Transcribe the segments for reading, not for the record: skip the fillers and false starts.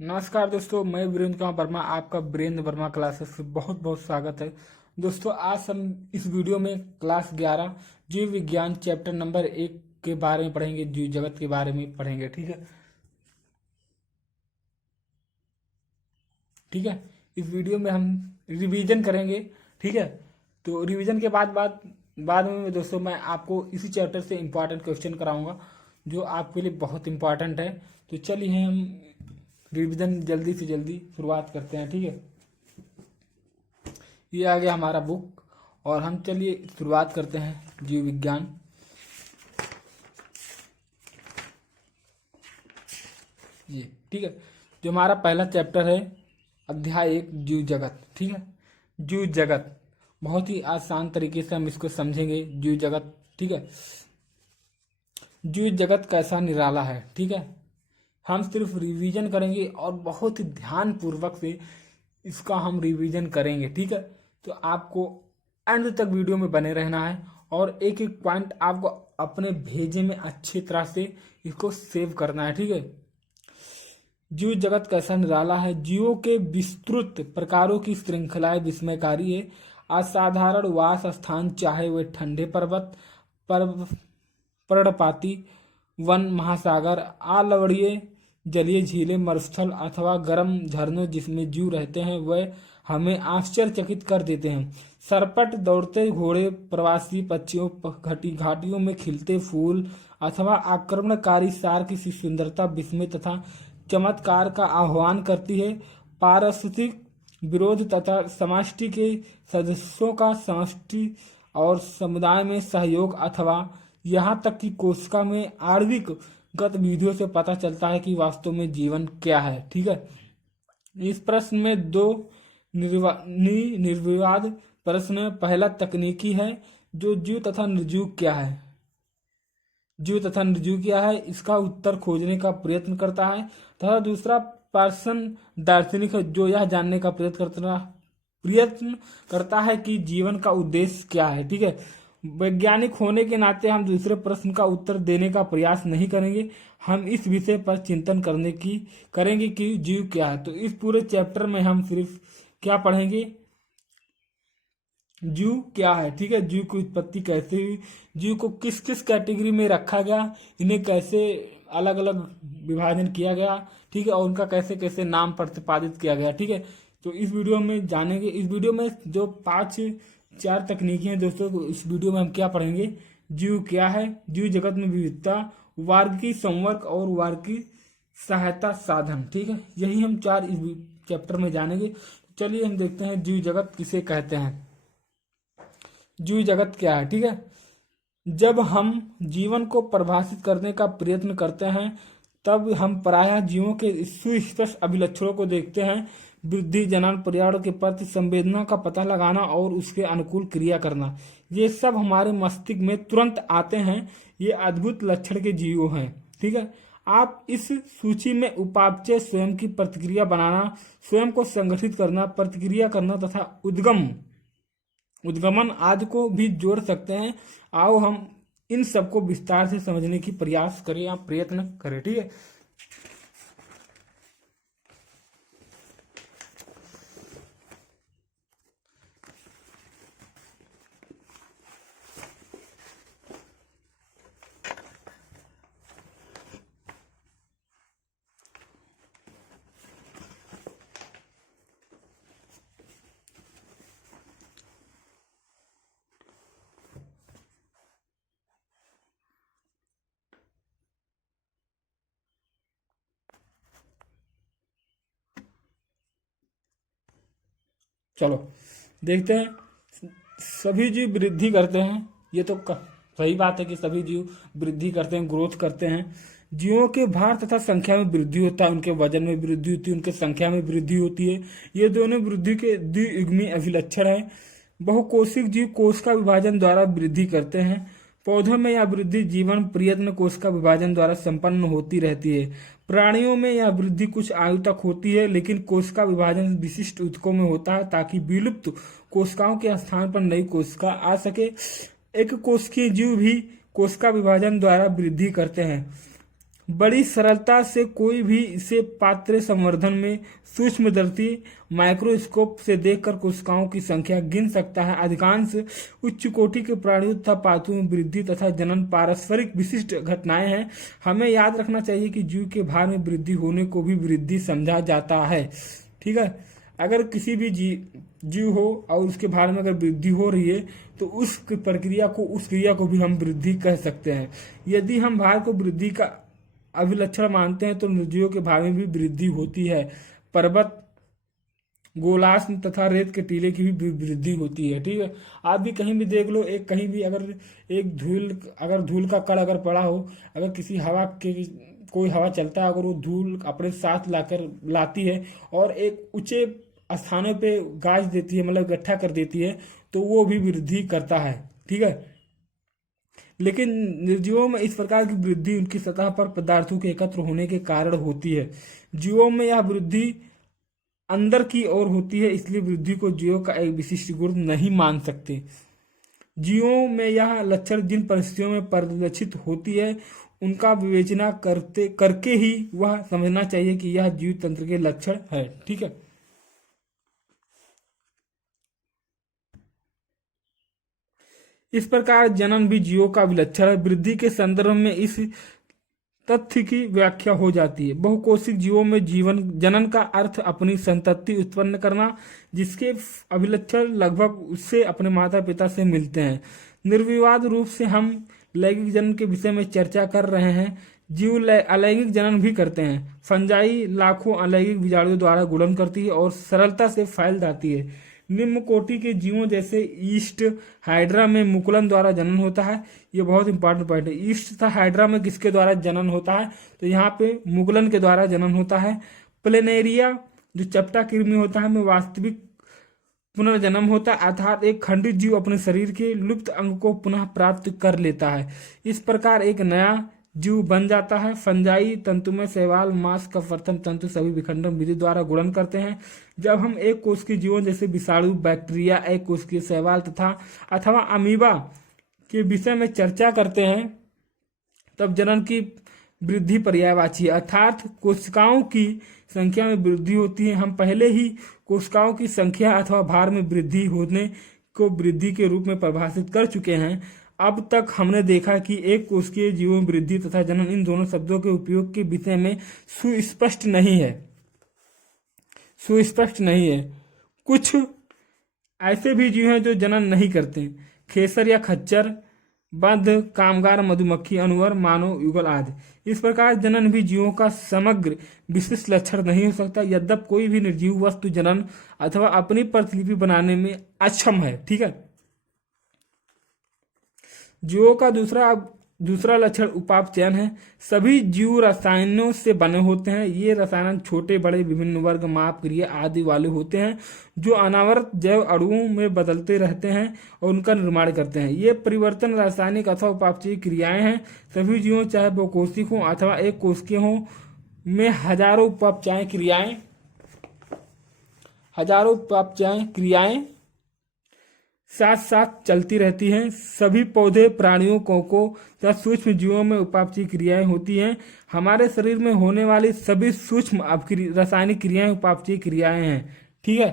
नमस्कार दोस्तों, मैं वीरेंद्र कुमार वर्मा, आपका वीरेंद्र वर्मा क्लासेस से बहुत बहुत स्वागत है। दोस्तों, आज हम इस वीडियो में क्लास 11 जीव विज्ञान चैप्टर नंबर 1 के बारे में पढ़ेंगे। जीव जगत के बारे में पढ़ेंगे। ठीक है, ठीक है। इस वीडियो में हम रिवीजन करेंगे। ठीक है, तो रिवीजन के बाद में दोस्तों मैं आपको इसी चैप्टर से इम्पोर्टेंट क्वेश्चन कराऊंगा जो आपके लिए बहुत इम्पोर्टेंट है। तो चलिए हम रिवीजन जल्दी से जल्दी शुरुआत करते हैं। ठीक है, ये आ गया हमारा बुक और हम चलिए शुरुआत करते हैं जीव विज्ञान। ये ठीक है, जो हमारा पहला चैप्टर है अध्याय 1 जीव जगत। ठीक है, जीव जगत बहुत ही आसान तरीके से हम इसको समझेंगे। जीव जगत, ठीक है। जीव जगत कैसा निराला है। ठीक है, हम सिर्फ रिवीजन करेंगे और बहुत ही ध्यान पूर्वक से इसका हम रिवीजन करेंगे। ठीक है, तो आपको एंड तक वीडियो में बने रहना है और एक एक पॉइंट आपको अपने भेजे में अच्छी तरह से इसको सेव करना है। ठीक है, जीव जगत कैसा निराला है। जीवों के विस्तृत प्रकारों की श्रृंखलाएं विस्मयकारी है। असाधारण वास स्थान, चाहे वे ठंडे पर्वत, पर्णपाती वन, महासागर, आलवड़ीय जलीय झीलें, मरुस्थल अथवा गर्म झरनों जिसमें जीव रहते हैं, वह हमें आश्चर्यचकित कर देते हैं। सरपट दौड़ते घोड़े, प्रवासी पक्षियों, घाटियों में खिलते फूल अथवा आक्रमणकारी सार की सुंदरता विस्मय तथा चमत्कार का आह्वान करती है। पारिस्थितिक विरोध तथा समष्टि के सदस्यों का समष्टि और समुदाय में सहयोग अथवा यहाँ तक कि कोशिका में आणविक गतिविधियों से पता चलता है कि वास्तव में जीवन क्या है। ठीक है, इस प्रश्न में दो निर्विवाद प्रश्न है। पहला तकनीकी है, जो जीव तथा निर्जीव क्या है। जीव तथा निर्जीव क्या है, इसका उत्तर खोजने का प्रयत्न करता है। तथा दूसरा प्रश्न दार्शनिक है, जो यह जानने का प्रयत्न करता है कि जीवन का उद्देश्य क्या है। ठीक है, वैज्ञानिक होने के नाते हम दूसरे प्रश्न का उत्तर देने का प्रयास नहीं करेंगे। हम इस विषय पर चिंतन करेंगे कि जीव क्या है। तो इस पूरे चैप्टर में हम सिर्फ क्या पढ़ेंगे, जीव क्या है। ठीक है, जीव की उत्पत्ति कैसे हुई, जीव को किस किस कैटेगरी में रखा गया, इन्हें कैसे अलग अलग विभाजन किया गया। ठीक है, और उनका कैसे कैसे नाम प्रतिपादित किया गया। ठीक है, तो इस वीडियो में जानेंगे। इस वीडियो में जो 4 तकनीकी हैं दोस्तों, इस वीडियो में हम क्या पढ़ेंगे, जीव क्या है, जीव जगत में विविधता, वर्गीय संवर्ग और वर्गीय सहायता साधन। ठीक है, यही हम 4 इस चैप्टर में जानेंगे। चलिए हम देखते हैं जीव जगत किसे कहते हैं, जीव जगत क्या है। ठीक है, जब हम जीवन को परिभाषित करने का प्रयत्न करते हैं तब हम प्रायः जीवों के सुस्पष्ट अभिलक्षणों को देखते हैं। वृद्धि, जनन, पर्यावरण के प्रति संवेदना का पता लगाना और उसके अनुकूल क्रिया करना, ये सब हमारे मस्तिष्क में तुरंत आते हैं। ये अद्भुत लक्षण के जीव हैं। ठीक है, आप इस सूची में उपापचय, स्वयं की प्रतिक्रिया बनाना, स्वयं को संगठित करना, प्रतिक्रिया करना तथा उद्गमन आदि को भी जोड़ सकते हैं। आओ हम इन सबको विस्तार से समझने की प्रयास करें या प्रयत्न करें। ठीक है, चलो देखते हैं। सभी जीव वृद्धि करते हैं, ये तो सही बात है कि सभी जीव वृद्धि करते हैं, ग्रोथ करते हैं। जीवों के भार तथा संख्या में वृद्धि होता है, उनके वजन में वृद्धि होती है, उनके संख्या में वृद्धि होती है। ये दोनों वृद्धि के द्वियुग्मी अभिलक्षण है। बहुकोशिक जीव कोश का विभाजन द्वारा वृद्धि करते हैं। पौधों में यह वृद्धि जीवन प्रयत्न कोश का विभाजन द्वारा संपन्न होती रहती है। प्राणियों में यह वृद्धि कुछ आयु तक होती है, लेकिन कोशिका विभाजन विशिष्ट ऊतकों में होता है ताकि विलुप्त कोशिकाओं के स्थान पर नई कोशिका आ सके। एक कोशिकीय जीव भी कोशिका विभाजन द्वारा वृद्धि करते हैं। बड़ी सरलता से कोई भी इसे पात्र संवर्धन में सूक्ष्मदर्शी माइक्रोस्कोप से देखकर कोशिकाओं की संख्या गिन सकता है। अधिकांश उच्च कोटि के प्राणियों तथा पालतुओं में वृद्धि तथा जनन पारस्परिक विशिष्ट घटनाएं हैं। हमें याद रखना चाहिए कि जीव के भार में वृद्धि होने को भी वृद्धि समझा जाता है। ठीक है, अगर किसी भी जीव हो और उसके भार में अगर वृद्धि हो रही है तो उस प्रक्रिया को, उस क्रिया को भी हम वृद्धि कह सकते हैं। यदि हम भार को वृद्धि का अभिलक्षण मानते हैं तो निर्जीवों के भार में भी वृद्धि होती है। पर्वत, गोलाश्म तथा रेत के टीले की भी वृद्धि होती है। ठीक है, आप भी कहीं भी देख लो, एक कहीं भी अगर एक धूल का कण अगर पड़ा हो, अगर किसी हवा के कोई हवा चलता है, अगर वो धूल अपने साथ लाती है और एक ऊंचे स्थानों पे गाज देती है, मतलब इकट्ठा कर देती है, तो वो भी वृद्धि करता है। ठीक है, लेकिन निर्जीवों में इस प्रकार की वृद्धि उनकी सतह पर पदार्थों के एकत्र होने के कारण होती है। जीवों में यह वृद्धि अंदर की ओर होती है, इसलिए वृद्धि को जीवों का एक विशिष्ट गुण नहीं मान सकते। जीवों में यह लक्षण जिन परिस्थितियों में परिलक्षित होती है उनका विवेचना करके ही वह समझना चाहिए कि यह जीव तंत्र के लक्षण है। ठीक है, इस प्रकार जनन भी जीवों का विलक्षण है। वृद्धि के संदर्भ में इस तथ्य की व्याख्या हो जाती है। बहुकोशिक जीवों में जनन का अर्थ अपनी संतति उत्पन्न करना, जिसके अभिलक्षण लगभग उससे अपने माता पिता से मिलते हैं। निर्विवाद रूप से हम लैंगिक जनन के विषय में चर्चा कर रहे हैं। जीव अलैंगिक जनन भी करते हैं। फंजाई लाखों अलैंगिक बीजाणुओं द्वारा गुणन करती है और सरलता से फैल जाती है। निम्न कोटि के जीवों जैसे ईस्ट, हाइड्रा में मुकुलन द्वारा जनन होता है। ये बहुत इंपॉर्टेंट पॉइंट है। ईस्ट तथा हाइड्रा में किसके द्वारा जनन होता है, तो यहाँ पे मुकुलन के द्वारा जनन होता है। प्लेनेरिया जो चपटा कृमि होता है में वास्तविक पुनर्जन्म होता है, अर्थात एक खंडित जीव अपने शरीर के लुप्त अंग को पुनः प्राप्त कर लेता है। इस प्रकार एक नया जीव बन जाता है। फंजाई तंतुमय शैवाल, मांस का प्रथम तंतु सभी विखंडन विधि द्वारा गुणन करते हैं। जब हम एक कोशिकीय जीवों जैसे विषाणु, बैक्टीरिया, एक कोशिकीय शैवाल तथा अथवा अमीबा के विषय में चर्चा करते हैं तब जनन की वृद्धि पर्यायवाची है, अर्थात कोशिकाओं की संख्या में वृद्धि होती है। हम पहले ही कोशिकाओं की संख्या अथवा भार में वृद्धि होने को वृद्धि के रूप में परिभाषित कर चुके हैं। अब तक हमने देखा कि एक कोशिकीय जीवों में वृद्धि तथा जनन इन दोनों शब्दों के उपयोग के विषय में सुस्पष्ट नहीं है। कुछ ऐसे भी जीव हैं जो जनन नहीं करते, खेसर या खच्चर, बद्ध, कामगार, मधुमक्खी, अणुअर, मानव युगल आदि। इस प्रकार जनन भी जीवों का समग्र विशिष्ट लक्षण नहीं हो सकता। यद्यप कोई भी निर्जीव वस्तु जनन अथवा अपनी प्रतिलिपि बनाने में अक्षम है। ठीक है, जीवों का दूसरा लक्षण उपापचयन है। सभी जीव रसायनों से बने होते हैं। ये रसायन छोटे बड़े विभिन्न वर्ग, माप, क्रिया आदि वाले होते हैं जो अनावृत जैव अणुओं में बदलते रहते हैं और उनका निर्माण करते हैं। ये परिवर्तन रासायनिक अथवा उपापचयी क्रियाएं हैं। सभी जीवों चाहे वो कोशिक हों अथवा एक कोशिकीय हों में हजारों उपापचयी क्रियाएं साथ साथ चलती रहती हैं। सभी पौधे, प्राणियों, कोको तथा सूक्ष्म जीवों में उपापचयी क्रियाएं होती हैं। हमारे शरीर में होने वाली सभी सूक्ष्म रासायनिक क्रियाएं उपापचयी क्रियाएं हैं। ठीक है,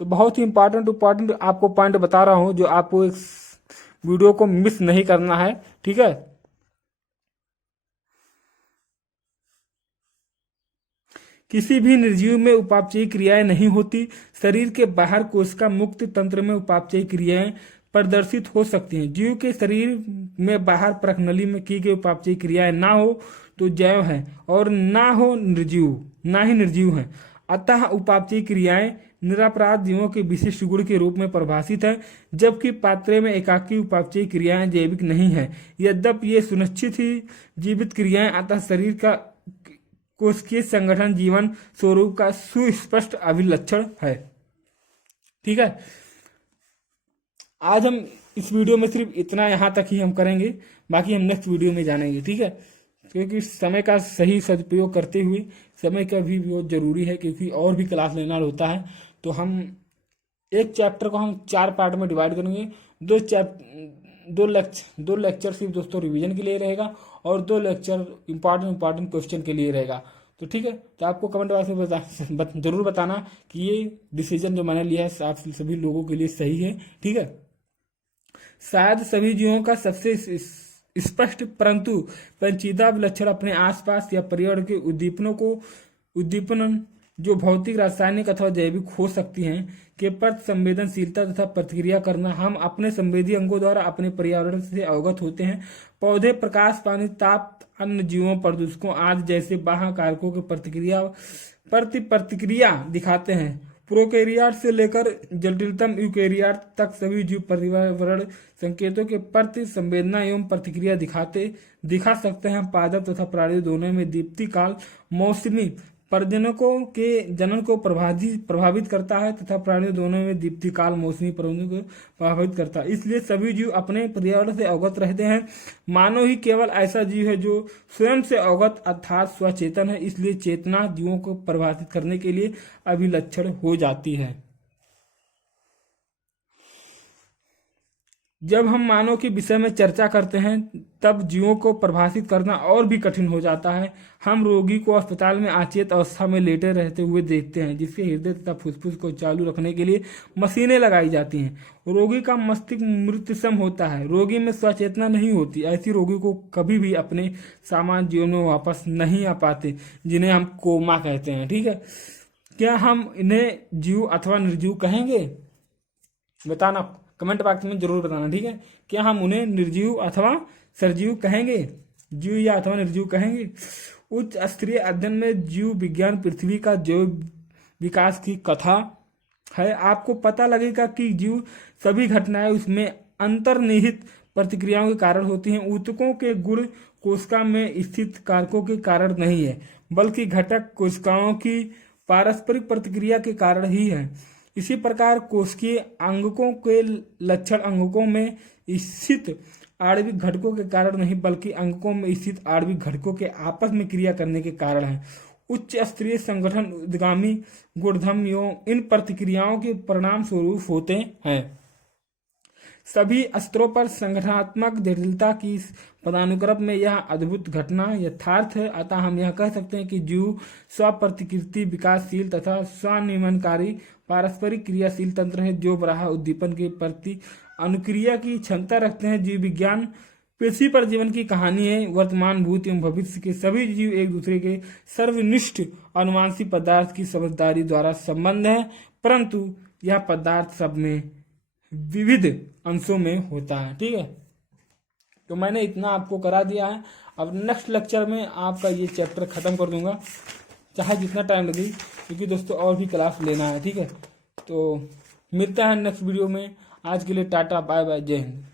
तो बहुत ही इंपॉर्टेंट आपको पॉइंट बता रहा हूं जो आपको इस वीडियो को मिस नहीं करना है। ठीक है, किसी भी निर्जीव में उपापचयी क्रियाएं नहीं होती। शरीर के बाहर कोशिका मुक्त तंत्र में उपापचयी क्रियाएं प्रदर्शित हो सकती हैं। जीव के शरीर में बाहर प्रकनली में की गई उपापचयी क्रियाएं ना हो तो जैव है और ना ही निर्जीव है। अतः उपापचयी क्रियाएं निरपराध जीवों के विशिष्ट गुण के रूप में परिभाषित है, जबकि पात्रे में एकाकी उपापचयी क्रियाएं जैविक नहीं है। यद्यपि ये सुनिश्चित ही जीवित क्रियाएं अतः शरीर का कोशिकीय संगठन जीवन स्वरूप का सुस्पष्ट अभिलक्षण है। ठीक है, आज हम इस वीडियो में सिर्फ इतना यहाँ तक ही हम करेंगे, बाकी हम नेक्स्ट वीडियो में जानेंगे। ठीक है, क्योंकि समय का सही सदुपयोग करते हुए समय का भी बहुत जरूरी है, क्योंकि और भी क्लास लेना होता है। तो हम एक चैप्टर को हम 4 पार्ट में डिवाइड करेंगे। दो लेक्चर सिर्फ दोस्तों रिवीजन के लिए रहेगा और 2 लेक्चर इंपॉर्टेंट क्वेश्चन के लिए रहेगा। तो ठीक है, तो आपको कमेंट बॉक्स में जरूर बताना कि ये डिसीजन जो मैंने लिया है आप सभी लोगों के लिए सही है। ठीक है, शायद सभी जीवों का सबसे स्पष्ट परंतु पेचीदा लक्षण अपने आसपास या पर्यावरण के उद्दीपन जो भौतिक, रासायनिक अथवा जैविक हो सकती हैं के प्रति संवेदनशीलता तथा प्रतिक्रिया करना। हम अपने संवेदी अंगों द्वारा अपने पर्यावरण से अवगत होते हैं। पौधे प्रकाश, पानी, ताप, अन्य जीवों, प्रदूषकों आदि जैसे बाह्य कारकों के प्रतिक्रिया दिखाते हैं। प्रोकैरियोट से लेकर जटिलतम यूकैरियोट तक सभी जीव पर्यावरण संकेतों के प्रति संवेदना एवं प्रतिक्रिया दिखा सकते हैं। पादप तथा प्राणी दोनों में दीप्ति काल मौसमी प्रजनकों के जनन को प्रभावित करता है तथा प्राणियों दोनों में दीप्ति काल मौसमी प्रजनन को प्रभावित करता है। इसलिए सभी जीव अपने पर्यावरण से अवगत रहते हैं। मानव ही केवल ऐसा जीव है जो स्वयं से अवगत अर्थात स्वचेतन है। इसलिए चेतना जीवों को प्रभावित करने के लिए अभिलक्षण हो जाती है। जब हम मानव के विषय में चर्चा करते हैं तब जीवों को परिभाषित करना और भी कठिन हो जाता है। हम रोगी को अस्पताल में अचेत अवस्था में लेटे रहते हुए देखते हैं, जिसके हृदय तथा फुसफुस को चालू रखने के लिए मशीनें लगाई जाती हैं। रोगी का मस्तिष्क मृत्युसम होता है। रोगी में स्वचेतना नहीं होती। ऐसी रोगी को कभी भी अपने सामान्य जीवन में वापस नहीं आ पाते, जिन्हें हम कोमा कहते हैं। ठीक है, क्या हम इन्हें जीव अथवा निर्जीव कहेंगे? बताना, कमेंट बॉक्स में जरूर बताना। ठीक है, क्या हम उन्हें निर्जीव अथवा सरजीव कहेंगे, जीव या अथवा निर्जीव कहेंगे? उच्च स्तरीय अध्ययन में जीव विज्ञान पृथ्वी का जैव विकास की कथा है। आपको पता लगेगा कि जीव सभी घटनाएं उसमें अंतर्निहित प्रतिक्रियाओं के कारण होती हैं। ऊतकों के गुण कोशिका में स्थित कारकों के कारण नहीं है, बल्कि घटक कोशिकाओं की पारस्परिक प्रतिक्रिया के कारण ही है। इसी प्रकार कोशिकीय अंगकों के लक्षण अंगकों में स्थित आणविक घटकों के कारण नहीं, बल्कि अंगकों में स्थित आणविक घटकों के आपस में क्रिया करने के कारण है। उच्च स्तरीय संगठन उद्गामी गुणधर्म एवं इन प्रतिक्रियाओं के परिणाम स्वरूप होते हैं। सभी स्तरों पर संगठनात्मक जटिलता की पदानुक्रम में यह अद्भुत घटना यथार्थ है। अतः हम यह कह सकते हैं कि जीव स्वप्रतिकृति विकासशील तथा स्वनियमनकारी पारस्परिक क्रियाशील तंत्र है, जो बाह्य उद्दीपन के प्रति अनुक्रिया की क्षमता रखते हैं। जीव विज्ञान पृथ्वी पर जीवन की कहानी है। वर्तमान, भूत एवं भविष्य के सभी जीव एक दूसरे के सर्वनिष्ठ अनुवांशिक पदार्थ की समझदारी द्वारा संबंध है, परंतु यह पदार्थ सब में विविध अंशों में होता है। ठीक है, तो मैंने इतना आपको करा दिया है। अब नेक्स्ट लेक्चर में आपका ये चैप्टर खत्म कर दूंगा, चाहे जितना टाइम लगे, क्योंकि दोस्तों और भी क्लास लेना है। ठीक है, तो मिलता है नेक्स्ट वीडियो में। आज के लिए टाटा, बाय बाय, जय हिंद।